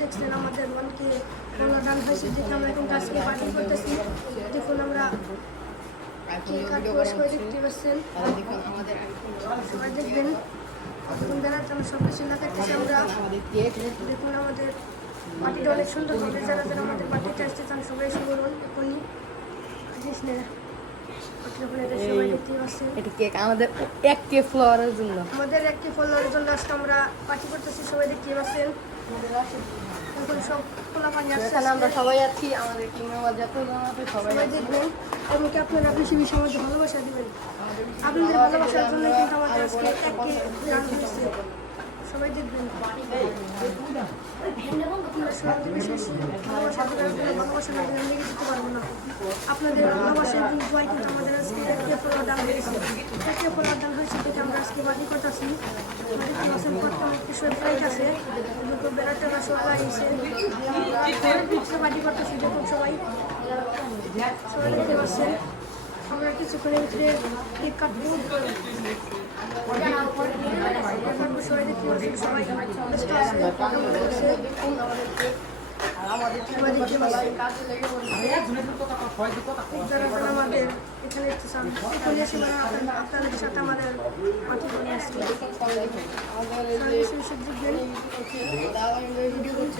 দেখছেন আমাদের মনকে ডান হয়েছে দেখে আমরা এখন গাছকে পার্টি করতেছি। দেখুন আমরা দেখতে পাচ্ছেন, সবাই দেখবেন সব কিছু লাগাচ্ছি আমরা। দেখুন আমাদের পার্টিটা অনেক সুন্দর হবে। যারা যারা আমাদের পার্টিতে আসতে চান সবাই এসে বলুন এখনই আসিস না। এটা কেক আমাদের একটি ফ্লোরের জন্য, আমাদের একটি ফ্লোরের জন্য আজকে আমরা পার্টি করতেছি। সবাই দেখতে পাচ্ছেন এখন সব খোলা পানি আসছে। আমরা সবাই আছি, আমাদের কিংবা যত সবাই দেখবেন এবং কি আপনারা বেশি বেশি আমাদের ভালোবাসা দিবেন। আপনাদের ভালোবাসার জন্য কিন্তু আমাদের আজকে একটি গান হয়েছে। সবাই দেখবেন ভালোবাসা না দিলে আমি দিতে পারবো না। আপনাদের ভালোবাসার দোয়াই কিন্তু আমাদের আজকে একটি ফ্লোর ডান হয়েছে। একটি ফ্লোর ডান হয়েছে দেখে আমরা আজকে বাড়ি করতেছি। ফ্লাইট আছে দুটো বেড়াটা সবাই এসে বাড়ি করতেছি। দেখুন সবাই সবাই দেখতে পাচ্ছেন আমরা কিছুক্ষণের ভিতরে কেক কাটবো। সবাই দেখতে পাচ্ছেন সবাই ব্যস্ত আছে। আমাদের এখানে আপনাদের সাথে আমাদের পার্টি করে আসছে।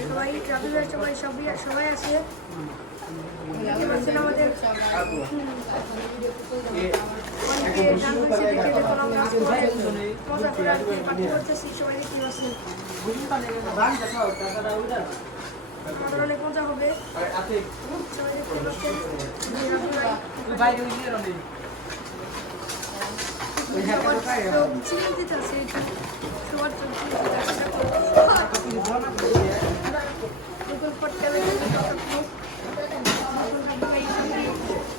সবাই রাবিবার সবাই সবাই আছে আমাদের মজা করে পার্টি করতেছি। সবাই দেখতে পাচ্ছেন আমাদের অনেক মজা হবে। সবাই দেখতে পাচ্ছেন চিন্তিত আছে সবার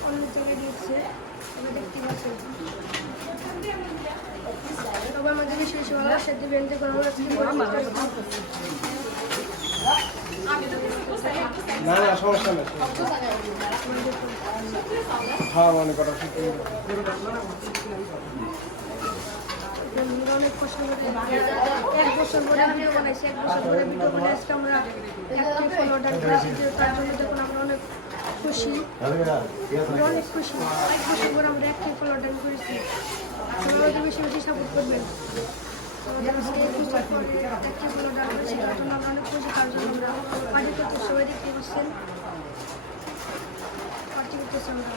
অনেক জায়গায় দিচ্ছে দেখতে পাচ্ছেন। তবে আমাদের বেশি বেশি ভালোবাসা দিবেন। দেখুন না না সমস্যা নেই। হ্যাঁ মনে করো অনেক কষ্ট করে 1 বছর ধরে ভিডিও বানাইছি। 1 বছর ধরে ভিডিও বানাই আজকে আমরা একটি ফলো অর্ডার করেছি। তার জন্য দেখুন আমরা অনেক খুশি, অনেক খুশি। 1 বছর পরে আমরা একটি ফলো অর্ডার করেছি। আমাদের বেশি বেশি সাপোর্ট করবেন। আমাদের আজকে একটি ফলো অর্ডার করেছি তার জন্য আমরা অনেক খুশি। তার জন্য আমরা পার্টি করতে সবাই দেখতে পাচ্ছেন পার্টি করতেছি আমরা।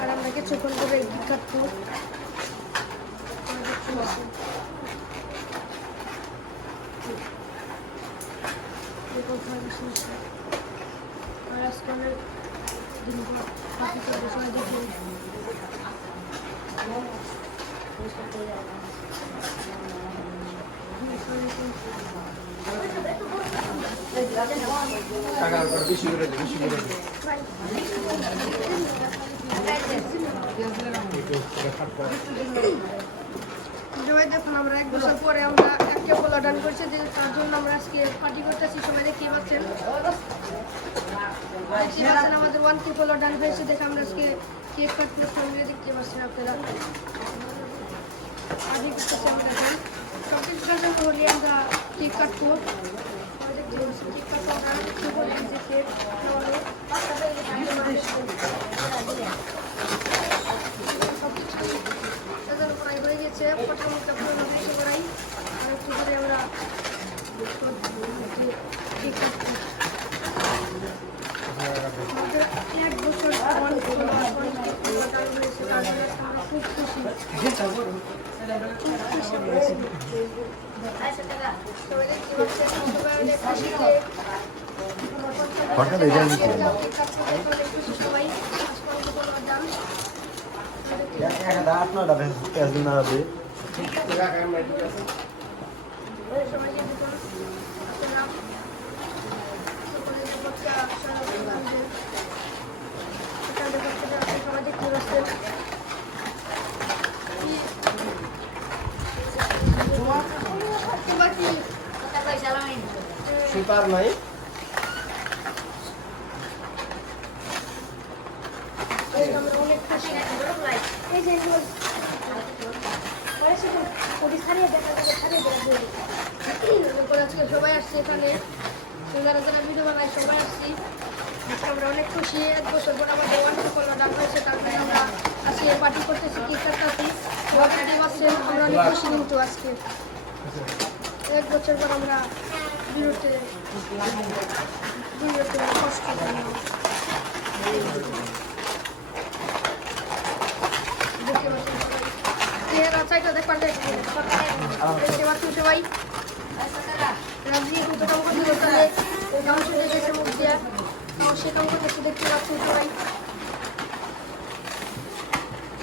আর আমরা কিছুক্ষণ করে কাটবো। আর আজকে অনেক দিন পর পার্টি করবো সবাই দেখুন। বেশি করে সবাই দেখুন আমরা 1 বছর পরে আমরা একটা ফলো ডান করছি। তার জন্য আমরা আজকে পার্টি করতেছি। সবাই দেখতে পাচ্ছেন আমাদের 1 কে ফলো ডান হয়েছে দেখে আমরা আজকে কেক কাটতে সঙ্গে দেখতে পাচ্ছেন আপনারা পার্টি করতেছি। আমরা দেখেন সব কিছু হলে আমরা কেক কাটবো। কেক কাটবো আমরা কেক হয়ে গেছে। ফটোটা পুরো বেশি করাই আর একটু করে আমরা কেক কাটবো। 1 বছর আমরা খুব খুশি। সবাই সবাই যে দেখুন আসলাম কলেজের বাচ্চা সবাই দেখতে পাচ্ছেন সুতার নাই আমরা অনেক খুশি এই যে আজকে সবাই আসছে এখানে যারা যারা ভিডিও বানায় সবাই আসছি আজকে আমরা অনেক খুশি 1 বছর পর আমাদের ওয়ান্ডারফুল ডাক হয়েছে তারপরে আমরা আজকে পার্টি করতেছি কেক কাটতেছি আমরা অনেক খুশি কিন্তু আজকে 1 বছর পর আমরা বিরতে কষ্ট করলাম চাইটা দেখবার সবাই রাজি কিন্তু কাম করতে করতে গান শুনে গেছে মুখ দিয়া সে কাম করতে দেখতে পাচ্ছি সবাই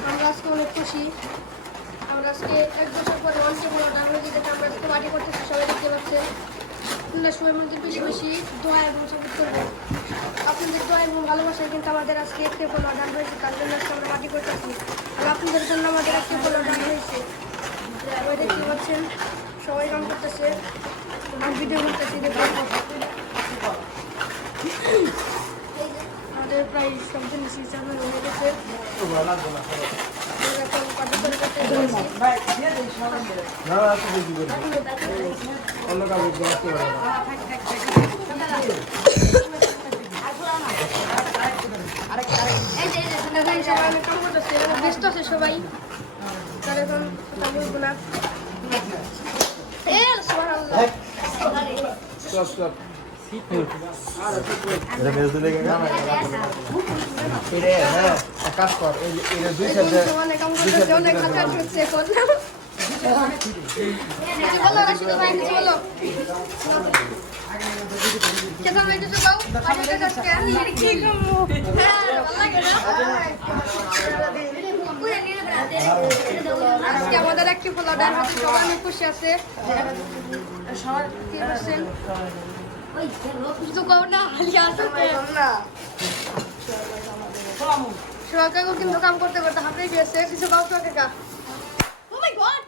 আমরা আজকে অনেক খুশি আমরা আজকে 1 বছর পরে অনেক বড় ডাঙ্গা দিতে আমরা আজকে পার্টি করতেছি সবাই দেখতে পাচ্ছেন আপনারা সবাই মধ্যে বেশি বেশি দোয়া এবং সাপোর্ট করবেন আপনাদের দোয়া এবং ভালোবাসায় কিন্তু আমাদের আজকে একটি বড় ডাঙ্গা হয়েছে তার জন্য আজকে আমরা পার্টি করতেছি আর আপনাদের জন্য আমাদের একটি বড় ডাঙ্গা হয়েছে সবাই দেখতে পাচ্ছেন সবাই কাম করতেছে আর ভিডিও করতেছি দেখুন আমাদের প্রায় সব জিনিস হিসাবে হয়ে গেছে এখন পার্টি করে করতে চলেছি অন্য কাউকে আসতে পারে সবাই অনেক কাম করতেছে ব্যস্ত আছে সবাই তার এখন কথা বলবো না স্টপ স্টপ কাজ কর এটা দুই সাইডে অনেক কাম করতেছে অনেক কথা হচ্ছে এখন কিছু বলো রাশিদ ভাই কিছু বলো কেমন ভাই কিছু বাউ পাঠিয়ে আজকে কি করব হ্যাঁ ভালো লাগে না আজকে আমাদের একটি ফলাদার হাতে সবাই অনেক খুশি আছে কি বলছেন কিছু কও না খালি আসো না সবাইকে কিন্তু কাম করতে করতে হাঁপিয়ে গেছে কিছু কাউ তো কাকা ও মাই গড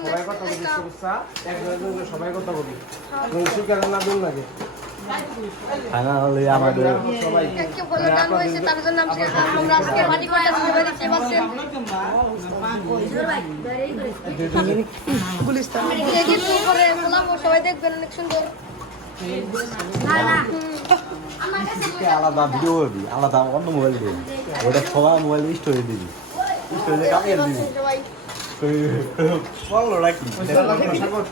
সবাই কথা বলি একজনের সবাই কথা বলি সুখের না দিন লাগে আমাদের সবাই একটু বলে গান হয়েছে তার জন্য আমরা আজকে পার্টি করতে সবাই দেখতে পাচ্ছেন কিন্তু করে বললাম সবাই দেখবেন অনেক সুন্দর আলাদা ভিডিও করবি আলাদা অন্য মোবাইল দিবি ওটা সবার মোবাইল স্টোরি দিবি স্টোরি কামিয়ে দিবি সবাই বললো নাকি সবাই দেখুন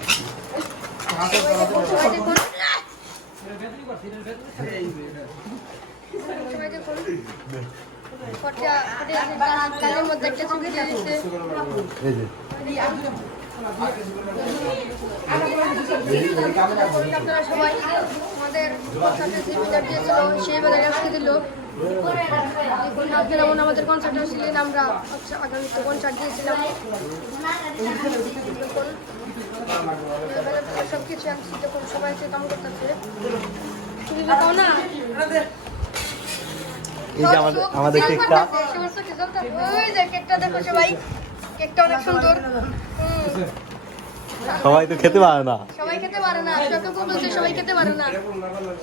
সবাই দেখুন কালের মধ্যে একটা ছবি দিয়ে দিচ্ছে এই যে আপনারা সবাই আমাদের কনসার্টে যে বিদায় দিয়েছিল সেই বেলায় আজকে দিল আপনারা মনে আমাদের কনসার্টে আসলেন আমরা আগামীতে কনসার্ট দিয়েছিলাম সব কিছু আনছি দেখুন সবাই সে কাম করতেছে তুমি পাও না এই যে আমাদের কেকটা ওই যে কেকটা দেখো সবাই কেকটা অনেক সুন্দর সবাই তো খেতে পারে না সবাই খেতে পারে না সবাই খেতে পারে না